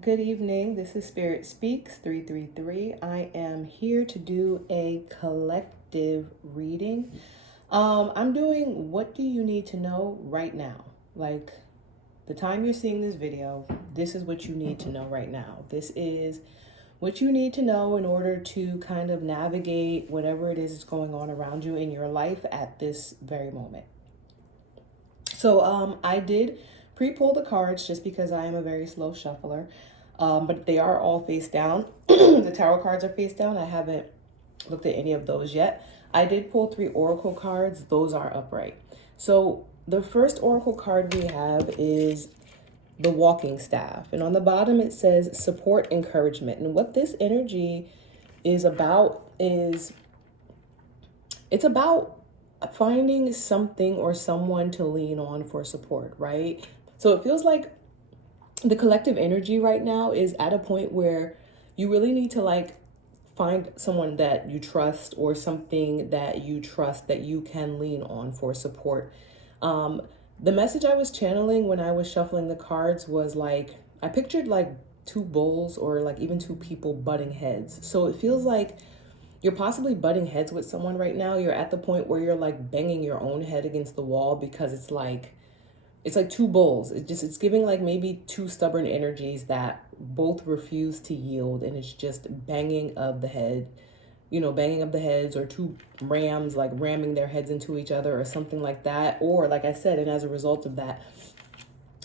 Good evening. This is Spirit Speaks 333. I am here to do a collective reading. I'm doing what do you need to know right now? Like the time you're seeing this video, this is what you need to know right now. This is what you need to know in order to kind of navigate whatever it is that's going on around you in your life at this very moment. So I did pre-pull the cards just because I am a very slow shuffler. But they are all face down. The tarot cards are face down. I haven't looked at any of those yet. I did pull 3 oracle cards. Those are upright. So the first oracle card we have is the walking staff. And on the bottom it says support, encouragement. And what this energy is about is it's about finding something or someone to lean on for support, right? So it feels like the collective energy right now is at a point where you really need to find someone that you trust or something that you trust that you can lean on for support. The message I was channeling when I was shuffling the cards was I pictured two bulls or even two people butting heads. So it feels like you're possibly butting heads with someone right now. You're at the point where you're banging your own head against the wall because it's like two bulls. It's giving maybe two stubborn energies that both refuse to yield, and it's just banging of the head, banging of the heads, or two rams ramming their heads into each other or something like that. Or like I said, and as a result of that,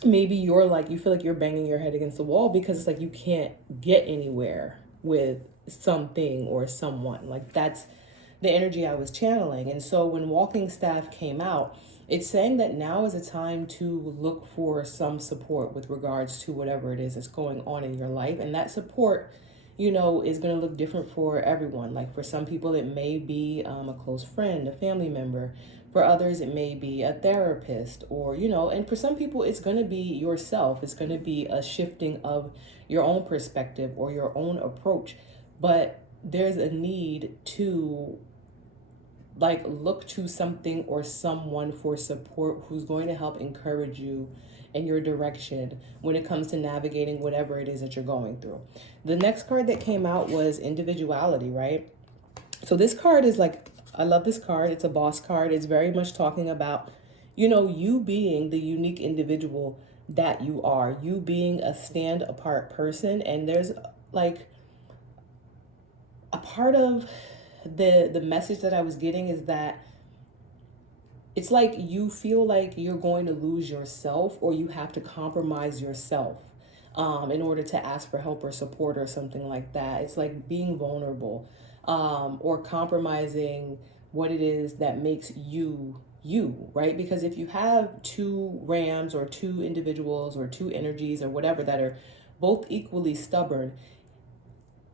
maybe you feel like you're banging your head against the wall because it's you can't get anywhere with something or someone. That's the energy I was channeling. And so when walking staff came out, it's saying that now is a time to look for some support with regards to whatever it is that's going on in your life. And that support, is going to look different for everyone. For some people, it may be a close friend, a family member. For others, it may be a therapist and for some people, it's going to be yourself. It's going to be a shifting of your own perspective or your own approach. But there's a need to look to something or someone for support who's going to help encourage you in your direction when it comes to navigating whatever it is that you're going through. The next card that came out was individuality, right? So this card is I love this card. It's a boss card. It's very much talking about, you being the unique individual that you are, you being a stand apart person. And there's a part of the message that I was getting is that it's you feel like you're going to lose yourself, or you have to compromise yourself in order to ask for help or support or something like that. It's being vulnerable or compromising what it is that makes you you, right? Because if you have two rams or two individuals or two energies or whatever that are both equally stubborn,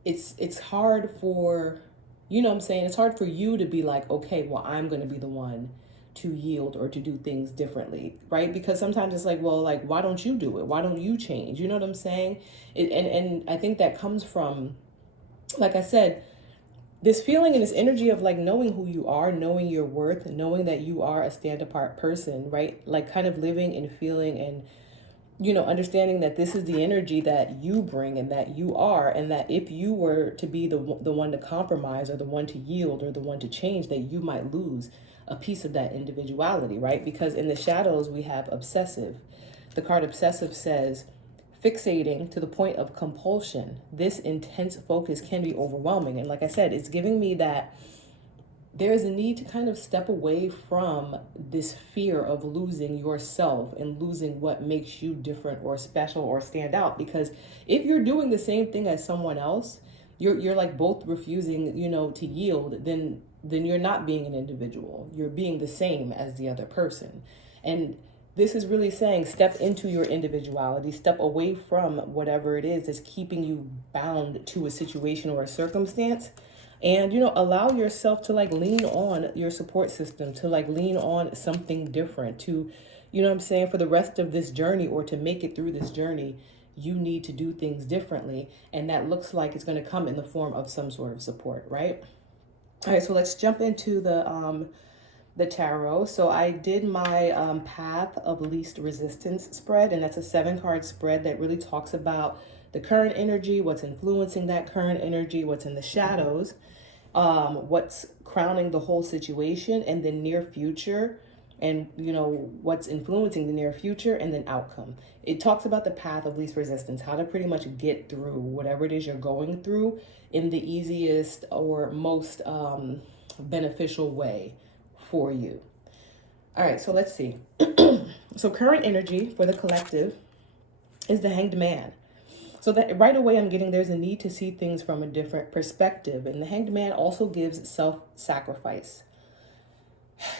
it's hard for, what I'm saying? It's hard for you to be okay, well, I'm going to be the one to yield or to do things differently, right? Because sometimes it's why don't you do it? Why don't you change? You know what I'm saying? And I think that comes from, like I said, this feeling and this energy of knowing who you are, knowing your worth, knowing that you are a stand apart person, right? Kind of living and feeling and understanding that this is the energy that you bring and that you are, and that if you were to be the one to compromise or the one to yield or the one to change, that you might lose a piece of that individuality, right? Because in the shadows, we have obsessive. The card obsessive says, fixating to the point of compulsion. This intense focus can be overwhelming. And like I said, it's giving me that there's a need to kind of step away from this fear of losing yourself and losing what makes you different or special or stand out. Because if you're doing the same thing as someone else, you're both refusing, to yield, then you're not being an individual. You're being the same as the other person. And this is really saying step into your individuality, step away from whatever it is that's keeping you bound to a situation or a circumstance, and allow yourself to lean on your support system, to lean on something different, to what I'm saying, for the rest of this journey or to make it through this journey. You need to do things differently, and that looks like it's going to come in the form of some sort of support, right? All right, so let's jump into the tarot. So I did my path of least resistance spread, and that's a 7 card spread that really talks about the current energy, what's influencing that current energy, what's in the shadows, what's crowning the whole situation, and the near future, and what's influencing the near future, and then outcome. It talks about the path of least resistance, how to pretty much get through whatever it is you're going through in the easiest or most beneficial way for you. All right, so let's see. So current energy for the collective is the Hanged Man. So that right away I'm getting there's a need to see things from a different perspective. And the Hanged Man also gives self-sacrifice.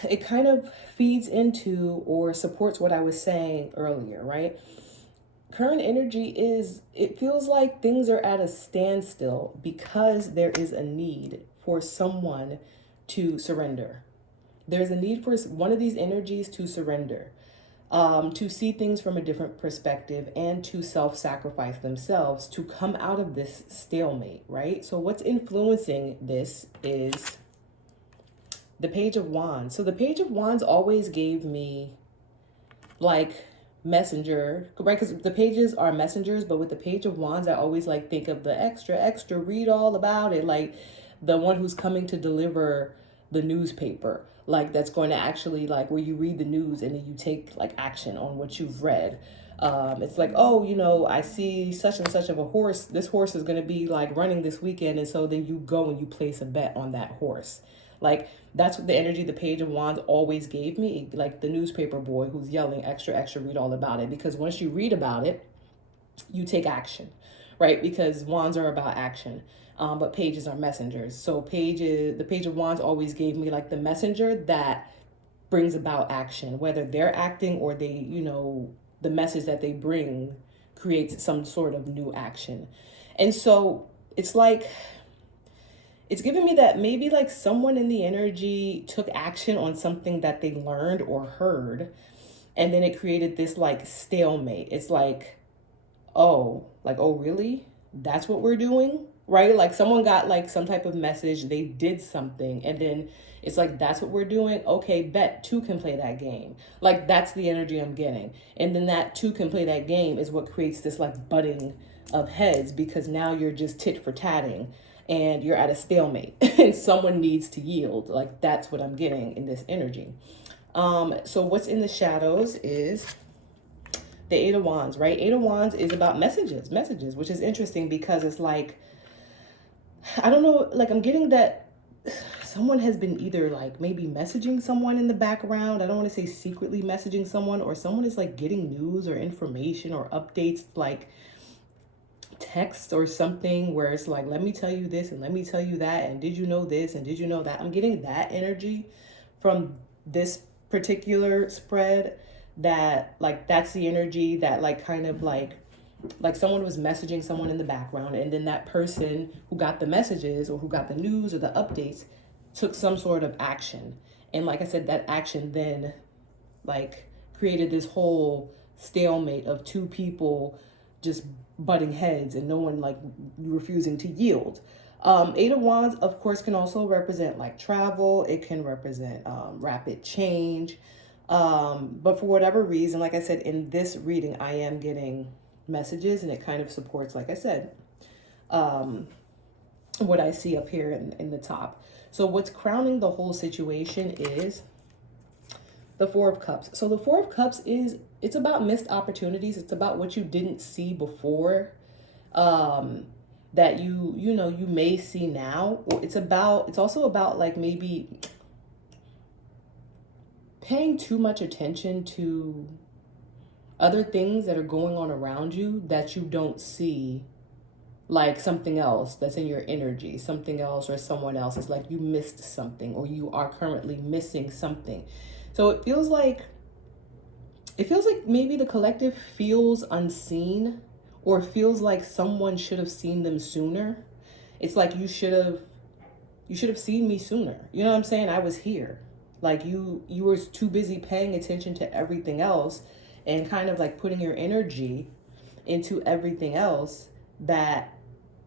It kind of feeds into or supports what I was saying earlier, right? Current energy it feels like things are at a standstill because there is a need for someone to surrender. There's a need for one of these energies to surrender, to see things from a different perspective, and to self-sacrifice themselves to come out of this stalemate, right? So what's influencing this is the Page of Wands. So the Page of Wands always gave me like messenger, right? Because the pages are messengers, but with the Page of Wands, I always like think of the extra, read all about it, like the one who's coming to deliver the newspaper, like that's going to actually like where you read the news and then you take like action on what you've read. It's like, oh, I see such and such of a horse. This horse is going to be like running this weekend. And so then you go and you place a bet on that horse. Like that's what the energy the Page of Wands always gave me, like the newspaper boy who's yelling extra, read all about it. Because once you read about it, you take action, right? Because wands are about action. But pages are messengers. So the Page of Wands always gave me like the messenger that brings about action, whether they're acting or they, the message that they bring creates some sort of new action. And so it's like, it's giving me that maybe like someone in the energy took action on something that they learned or heard, and then it created this like stalemate. It's like, oh, really? That's what we're doing? Right? Like someone got like some type of message, they did something, and then it's like, that's what we're doing? Okay, bet two can play that game. Like that's the energy I'm getting. And then that two can play that game is what creates this like butting of heads, because now you're just tit for tatting and you're at a stalemate and someone needs to yield. Like that's what I'm getting in this energy. So what's in the shadows is the Eight of Wands, right? Eight of Wands is about messages, which is interesting because it's like, I don't know, like I'm getting that someone has been either like maybe messaging someone in the background. I don't want to say secretly messaging someone, or someone is like getting news or information or updates, like text or something where it's like, let me tell you this and let me tell you that, and did you know this and did you know that. I'm getting that energy from this particular spread, that like that's the energy that like kind of like someone was messaging someone in the background, and then that person who got the messages or who got the news or the updates took some sort of action. And like I said, that action then like created this whole stalemate of two people just butting heads and no one like refusing to yield. Eight of Wands, of course, can also represent like travel. It can represent rapid change. But for whatever reason, like I said, in this reading, I am getting messages, and it kind of supports, like I said, what I see up here in the top. So what's crowning the whole situation is the Four of Cups. So the Four of Cups it's about missed opportunities. It's about what you didn't see before, that you may see now. Or it's also about like maybe paying too much attention to other things that are going on around you that you don't see, like something else that's in your energy, something else or someone else. It's like you missed something, or you are currently missing something. So it feels like maybe the collective feels unseen, or feels like someone should have seen them sooner. It's like you should have seen me sooner. You know what I'm saying? I was here. Like you were too busy paying attention to everything else and kind of like putting your energy into everything else, that,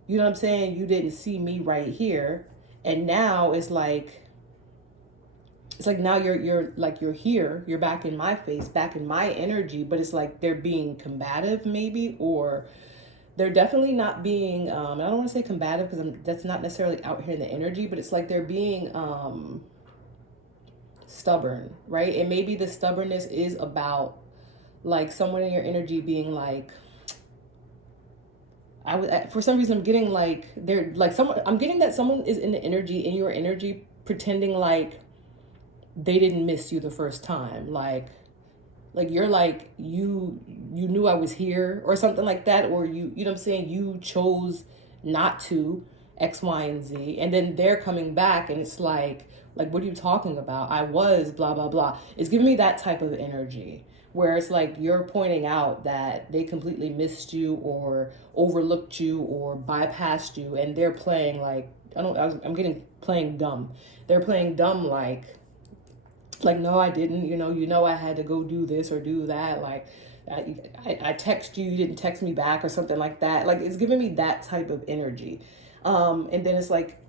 you know what I'm saying, you didn't see me right here. And now it's like it's like now you're like you're here, you're back in my face, back in my energy, but it's like they're being combative maybe, or they're definitely not being I don't want to say combative because that's not necessarily out here in the energy, but it's like they're being stubborn, right? And maybe the stubbornness is about like someone in your energy being like, for some reason I'm getting like they're like someone, I'm getting that someone is in the energy, in your energy, pretending like they didn't miss you the first time, like you're like you knew I was here or something like that, or you know what I'm saying, you chose not to X, Y, and Z, and then they're coming back and it's like what are you talking about? I was blah blah blah. It's giving me that type of energy where it's like you're pointing out that they completely missed you or overlooked you or bypassed you, and they're playing like I'm getting playing dumb. They're playing dumb like no I didn't, I had to go do this or do that, like I text you, you didn't text me back or something like that. Like it's giving me that type of energy. And then it's like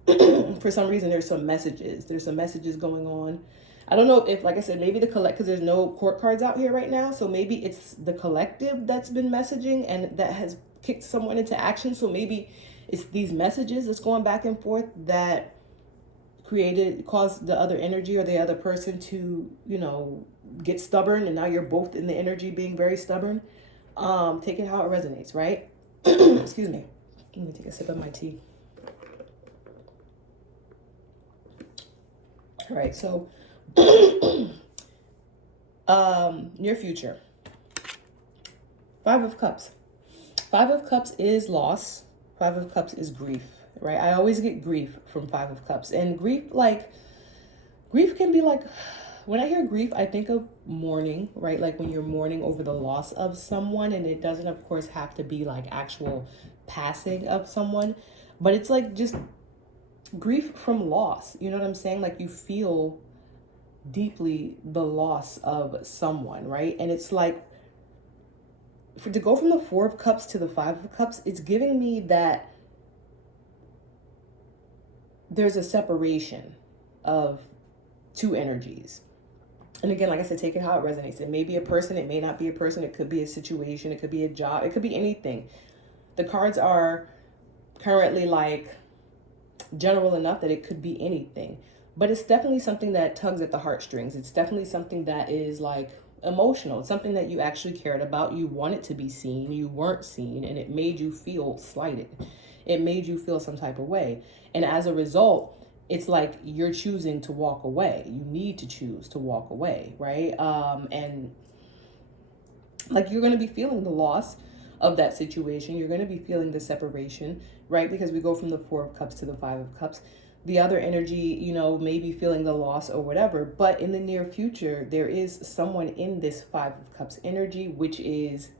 for some reason there's some messages going on. I don't know if, like I said, maybe the because there's no court cards out here right now, so maybe it's the collective that's been messaging and that has kicked someone into action. So maybe it's these messages that's going back and forth that caused the other energy or the other person to, get stubborn, and now you're both in the energy being very stubborn. Take it how it resonates, right? Excuse me. Let me take a sip of my tea. All right, so near future. 5 of Cups. 5 of Cups is loss. 5 of Cups is grief, right? I always get grief from 5 of Cups. And grief can be like, when I hear grief, I think of mourning, right? Like when you're mourning over the loss of someone, and it doesn't, of course, have to be like actual passing of someone, but it's like just grief from loss. You know what I'm saying? Like you feel deeply the loss of someone, right? And it's like, to go from the 4 of Cups to the 5 of Cups, it's giving me that there's a separation of two energies. And again, like I said, take it how it resonates. It may be a person, it may not be a person, it could be a situation, it could be a job, it could be anything. The cards are currently like general enough that it could be anything. But it's definitely something that tugs at the heartstrings. It's definitely something that is like emotional. It's something that you actually cared about. You wanted to be seen, you weren't seen, and it made you feel slighted. It made you feel some type of way. And as a result, it's like you're choosing to walk away. You need to choose to walk away, right? And like you're going to be feeling the loss of that situation. You're going to be feeling the separation, right? Because we go from the 4 of Cups to the 5 of Cups. The other energy, may be feeling the loss or whatever. But in the near future, there is someone in this 5 of Cups energy, which is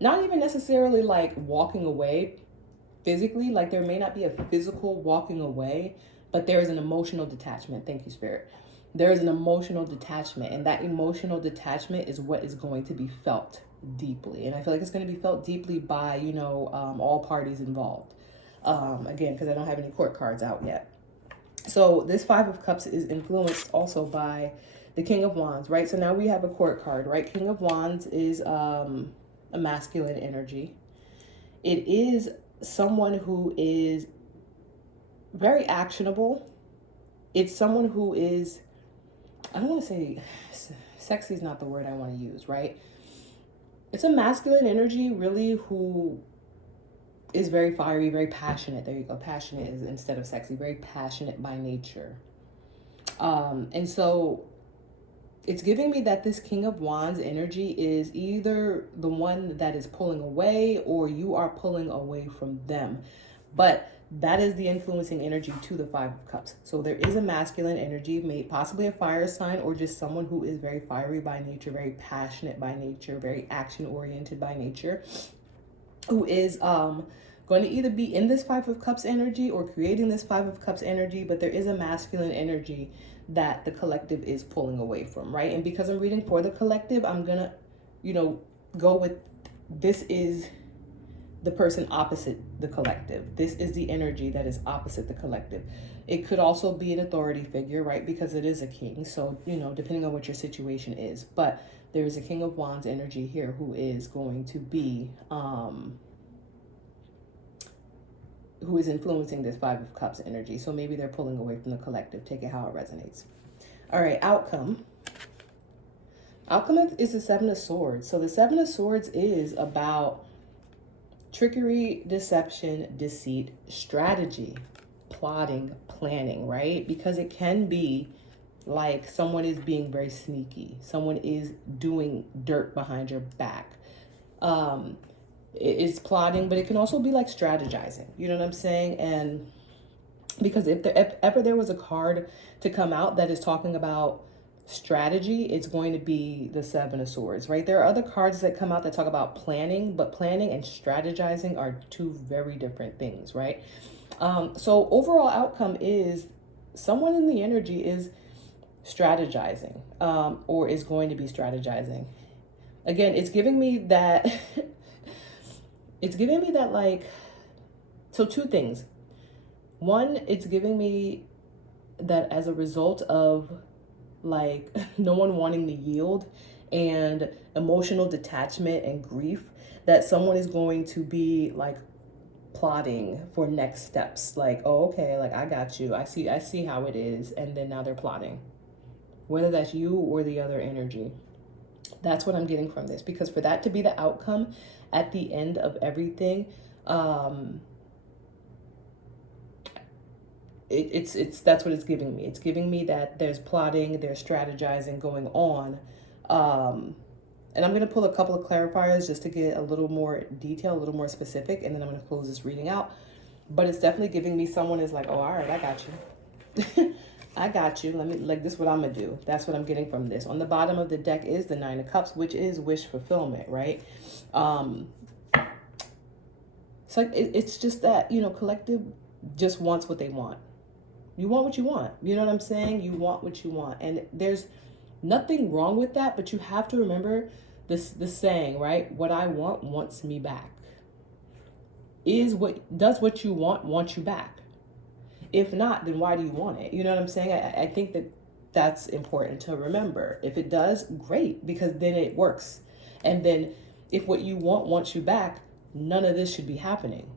not even necessarily like walking away physically. Like there may not be a physical walking away, but there is an emotional detachment. Thank you, Spirit. There is an emotional detachment, and that emotional detachment is what is going to be felt deeply. And I feel like it's going to be felt deeply by, all parties involved. Again, because I don't have any court cards out yet. So this 5 of Cups is influenced also by the King of Wands, right? So now we have a court card, right? King of Wands is a masculine energy. It is someone who is very actionable. It's someone who is, I don't want to say sexy is not the word I want to use, right? It's a masculine energy, really, who is very fiery, very passionate. There you go. Passionate is instead of sexy, very passionate by nature. And so it's giving me that this King of Wands energy is either the one that is pulling away or you are pulling away from them. But that is the influencing energy to the 5 of Cups. So there is a masculine energy, possibly a fire sign, or just someone who is very fiery by nature, very passionate by nature, very action oriented by nature, who is going to either be in this 5 of Cups energy or creating this 5 of Cups energy. But there is a masculine energy that the collective is pulling away from, right? And because I'm reading for the collective, I'm gonna, go with this is the person opposite the collective. This is the energy that is opposite the collective. It could also be an authority figure, right? Because it is a king. So, depending on what your situation is. But there is a King of Wands energy here who is going to be, who is influencing this Five of Cups energy. So maybe they're pulling away from the collective. Take it how it resonates. All right, outcome. Outcome is the Seven of Swords. So the Seven of Swords is about trickery, deception, deceit, strategy, plotting, planning, right? Because it can be like someone is being very sneaky. Someone is doing dirt behind your back. It is plotting, but it can also be like strategizing. You know what I'm saying? And because if ever there was a card to come out that is talking about strategy, it's going to be the Seven of Swords, right? There are other cards that come out that talk about planning, but planning and strategizing are two very different things, right? So overall outcome is someone in the energy is strategizing, or is going to be strategizing. Again, it's giving me that, it's giving me that like, so two things. One, it's giving me that as a result of like no one wanting to yield and emotional detachment and grief, that someone is going to be like plotting for next steps. Like, oh, okay, like I got you. I see how it is. And then now they're plotting, whether that's you or the other energy. That's what I'm getting from this, because for that to be the outcome at the end of everything, it's that's what it's giving me. It's giving me that there's plotting, there's strategizing going on. And I'm going to pull a couple of clarifiers just to get a little more detail, a little more specific, and then I'm going to close this reading out. But it's definitely giving me someone is like, oh, all right, I got you. I got you. Let me, like, this is what I'm going to do. That's what I'm getting from this. On the bottom of the deck is the Nine of Cups, which is wish fulfillment, right? It's like, it's just that, collective just wants what they want. You want what you want. You know what I'm saying? You want what you want. And there's nothing wrong with that, but you have to remember this saying, right? What I want wants me back. Does what you want you back? If not, then why do you want it? You know what I'm saying? I think that's important to remember. If it does, great, because then it works. And then if what you want wants you back, none of this should be happening.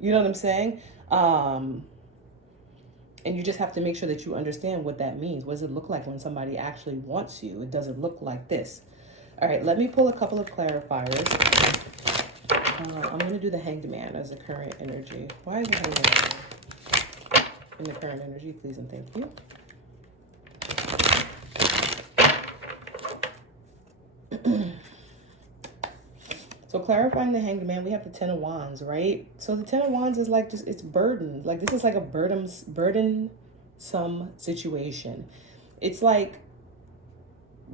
You know what I'm saying? And you just have to make sure that you understand what that means. What does it look like when somebody actually wants you? It doesn't look like this. All right, let me pull a couple of clarifiers. I'm going to do the Hanged Man as a current energy. Why is the Hanged Man in the current energy? Please and thank you. So clarifying the Hanged Man, we have the Ten of Wands, right? So the Ten of Wands is like just, it's burdened. Like this is like a burdensome situation. It's like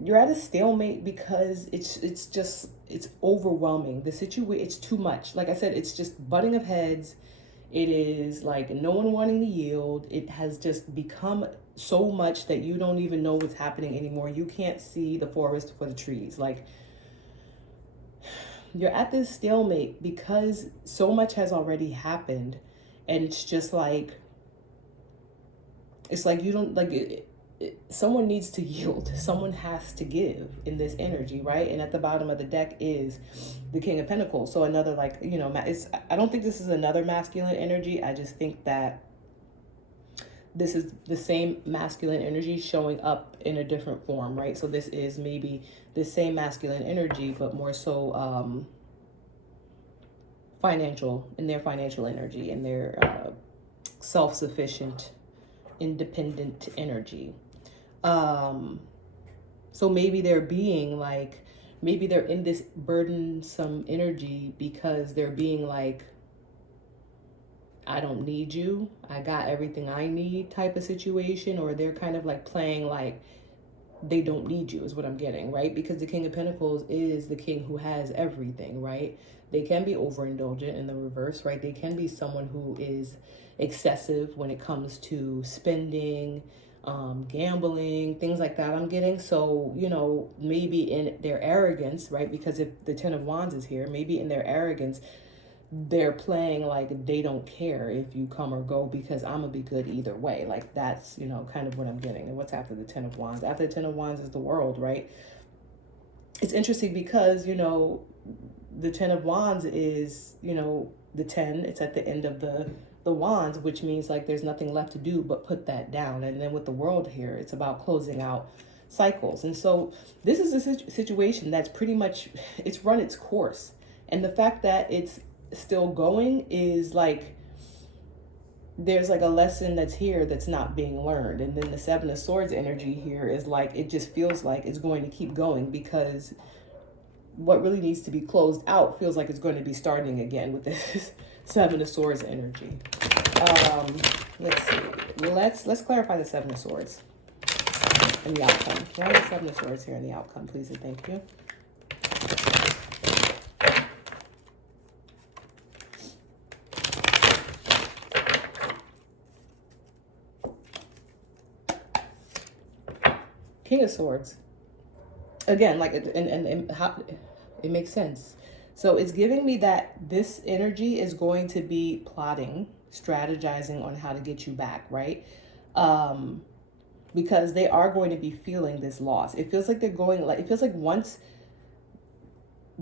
you're at a stalemate because it's overwhelming. The situation, it's too much. Like I said, it's just butting of heads. It is like no one wanting to yield. It has just become so much that you don't even know what's happening anymore. You can't see the forest for the trees. Like, you're at this stalemate because so much has already happened, and it's just like, it's like you don't like someone needs to yield. Someone has to give in this energy, right? And at the bottom of the deck is the King of Pentacles. So another like, I don't think this is another masculine energy. I just think that this is the same masculine energy showing up in a different form, right? So this is maybe the same masculine energy, but more so financial, in their financial energy, in their self-sufficient, independent energy. So maybe they're being like, maybe they're in this burdensome energy because they're being like, I don't need you, I got everything I need type of situation. Or they're kind of like playing like they don't need you is what I'm getting, right? Because the King of Pentacles is the king who has everything, right? They can be overindulgent in the reverse, right? They can be someone who is excessive when it comes to spending, gambling, things like that I'm getting. So, maybe in their arrogance, right? Because if the Ten of Wands is here, maybe in their arrogance, they're playing like they don't care if you come or go because I'm gonna be good either way. Like that's, kind of what I'm getting. And what's after the Ten of Wands? After the Ten of Wands is the World, right? It's interesting because, the Ten of Wands is, the 10, it's at the end of the wands, which means like there's nothing left to do but put that down. And then with the World here, it's about closing out cycles. And so this is a situation that's pretty much, it's run its course. And the fact that it's still going is like, there's like a lesson that's here that's not being learned. And then the Seven of Swords energy here is like, it just feels like it's going to keep going, because what really needs to be closed out feels like it's going to be starting again with this Seven of Swords energy. Let's see. Let's clarify the Seven of Swords and the outcome. Why the Seven of Swords here in the outcome, please and thank you. King of Swords. Again, like, and how it makes sense. So it's giving me that this energy is going to be plotting, strategizing on how to get you back, right? Because they are going to be feeling this loss. It feels like they're going, like, it feels like once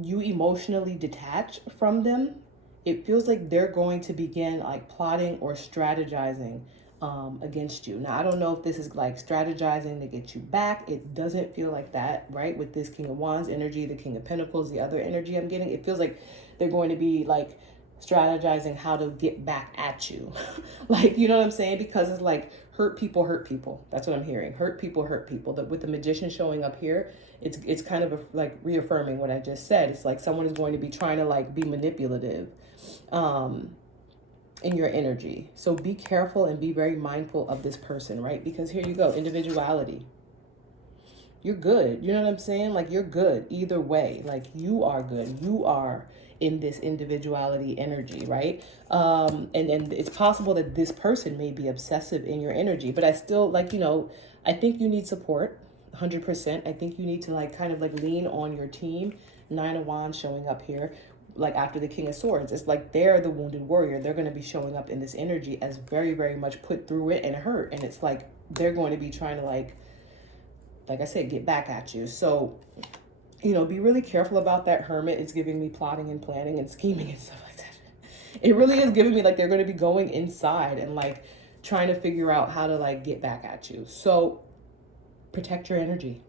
you emotionally detach from them, it feels like they're going to begin like plotting or strategizing against you. Now, I don't know if this is like strategizing to get you back. It doesn't feel like that, right? With this King of Wands energy, the King of Pentacles, the other energy I'm getting, it feels like they're going to be like strategizing how to get back at you. Like, you know what I'm saying? Because it's like hurt people hurt people. That's what I'm hearing. Hurt people hurt people. With the Magician showing up here, it's kind of like reaffirming what I just said. It's like someone is going to be trying to like be manipulative in your energy. So be careful and be very mindful of this person, right? Because here you go, individuality. You're good. You know what I'm saying? Like, you're good either way. Like, you are good. You are in this individuality energy, right? And it's possible that this person may be obsessive in your energy, but I still, like, I think you need support 100%. I think you need to like kind of like lean on your team. Nine of Wands showing up here, like after the King of Swords. It's like they're the wounded warrior. They're going to be showing up in this energy as very, very much put through it and hurt. And it's like they're going to be trying to like I said, get back at you. So, be really careful about that Hermit. It's giving me plotting and planning and scheming and stuff like that. It really is giving me like they're going to be going inside and like trying to figure out how to like get back at you. So protect your energy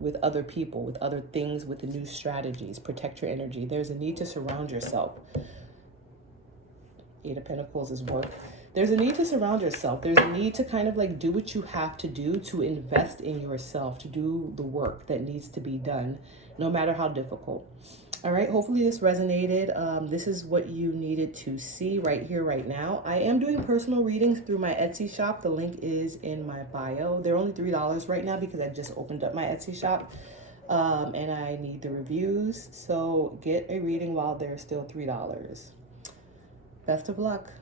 with other people, with other things, with the new strategies. Protect your energy. There's a need to surround yourself. Eight of Pentacles is work. There's a need to surround yourself. There's a need to kind of like do what you have to do to invest in yourself, to do the work that needs to be done, no matter how difficult. All right, hopefully this resonated. This is what you needed to see right here, right now. I am doing personal readings through my Etsy shop. The link is in my bio. They're only $3 right now because I just opened up my Etsy shop. And I need the reviews. So get a reading while they're still $3. Best of luck.